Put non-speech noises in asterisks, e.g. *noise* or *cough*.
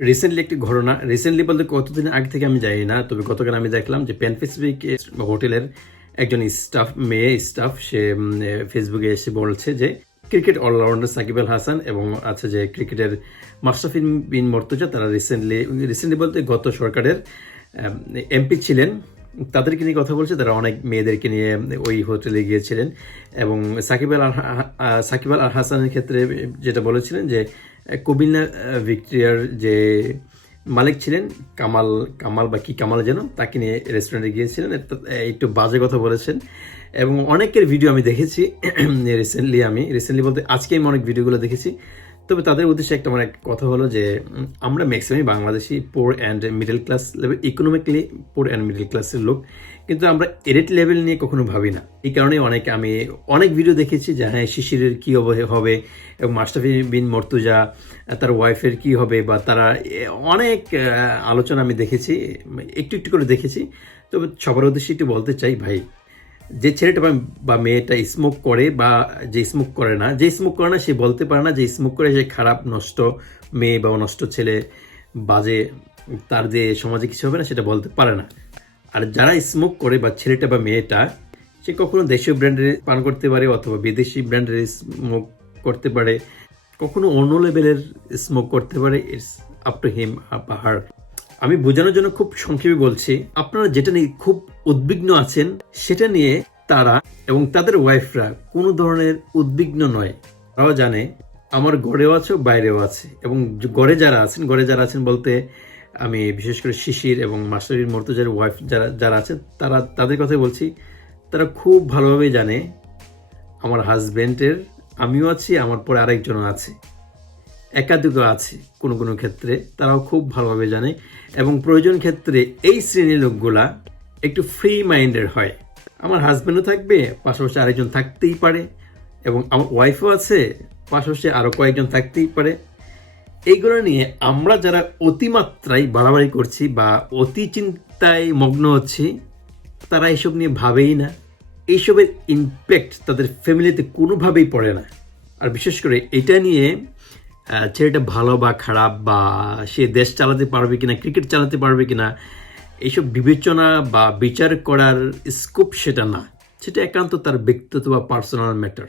Recently একটি ঘটনা recently বলতে কতদিন আগে থেকে আমি জানি না, তবে গতকাল আমি দেখলাম যে প্যান প্যাসিফিক হোটেলের একজন স্টাফ মেয়ে স্টাফ সে ফেসবুকে এসে বলছে যে ক্রিকেট অলরাউন্ডার সাকিব আল হাসান এবং আছে যে ক্রিকেটের মাস্টাফিন বিন মর্তুজা, তারা রিসেন্টলি রিসেন্টলি বলতে গত সরকারের এমপি ছিলেন। তাদেরকে নিয়ে কথা বলছে, তারা অনেক মেয়েদেরকে নিয়ে ওই হোটেলে গিয়েছিলেন এবং সাকিব আল সাকিব আল হাসানের ক্ষেত্রে যেটা বলেছিলেন যে কবিনা ভিক্টোরিয়ার যে মালিক ছিলেন, কামাল কামাল বা কি কামাল যেন, তাকে নিয়ে রেস্টুরেন্টে গিয়েছিলেন। একটু বাজে কথা বলেছেন। এবং অনেকের ভিডিও আমি দেখেছি *clears throat* রিসেন্টলি আমি। রিসেন্টলি বলতে আজকে আমি অনেক ভিডিওগুলো দেখেছি। তবে তাদের উদ্দেশ্যে একটা আমার কথা হলো যে, আমরা maximum Bangladeshi poor and middle class level economically poor and middle ক্লাসের লোক। কিন্তু আমরা এরিট লেভেল নিয়ে কখনো ভাবি না। এই কারণে অনেক আমি অনেক ভিডিও দেখেছি যে হ্যাঁ শিশিরের কী হবে এবং মাস্টাফি বিন মর্তুজা, তার ওয়াইফের কি হবে বা তারা অনেক আলোচনা আমি দেখেছি, একটু একটু করে দেখেছি। তবে সবার উদ্দেশ্যে একটু বলতে চাই, ভাই, যে ছেলেটা বা মেয়েটা স্মোক করে বা যে স্মোক করে না, যে স্মোক করে না সে বলতে পারে না যে স্মোক করে সে খারাপ, নষ্ট মেয়ে বা নষ্ট ছেলে বাজে, তার যে সমাজে কিছু হবে না সেটা বলতে পারে না। আর যারা স্মোক করে বা ছেলেটা বা মেয়েটা, সে কখনো দেশীয় ব্র্যান্ডের পান করতে পারে অথবা বিদেশি ব্র্যান্ডের স্মোক করতে পারে। কখনো অন্য লেভেলের স্মোক করতে পারে ইটস আপ টু হিম বা হার আমি বোঝানোর জন্য খুব সংক্ষেপে বলছি, আপনারা যেটা নিয়ে খুব উদ্বিগ্ন আছেন, সেটা নিয়ে তারা এবং তাদের ওয়াইফরা কোনো ধরনের উদ্বিগ্ন নয়। তারাও জানে, আমার গড়েও আছে, বাইরেও আছে এবং গড়ে যারা আছেন গড়ে যারা আছেন বলতে আমি বিশেষ করে শিশির এবং মাস্টারির মর্তুজার ওয়াইফ যারা যারা আছেন তারা, তাদের কথাই বলছি। তারা খুব ভালোভাবে জানে আমার হাজব্যান্ডের আমিও আছি, আমার পরে আরেকজনও আছে। একাধিকও আছে কোনো কোনো ক্ষেত্রে, তারাও খুব ভালোভাবে জানে। এবং প্রয়োজন ক্ষেত্রে এই শ্রেণির লোকগুলা একটু ফ্রি মাইন্ডের হয়। আমার হাজব্যান্ডও থাকবে, পাশাপাশি আরেকজন থাকতেই পারে। এবং আমার ওয়াইফও আছে, পাশাপাশি আরও কয়েকজন থাকতেই পারে। এইগুলো নিয়ে আমরা যারা অতিমাত্রায় বাড়াবাড়ি করছি বা অতি চিন্তায় মগ্ন হচ্ছি, তারা এসব নিয়ে ভাবেই না। এইসবের ইম্প্যাক্ট তাদের ফ্যামিলিতে কোনোভাবেই পড়ে না। আর বিশেষ করে এটা নিয়ে ছেলেটা ভালো বা খারাপ বা সে দেশ চালাতে পারবে কিনা ক্রিকেট চালাতে পারবে কিনা, এইসব বিবেচনা বা বিচার করার স্কোপ সেটা না। সেটা একান্ত তার ব্যক্তিগত বা পার্সোনাল ম্যাটার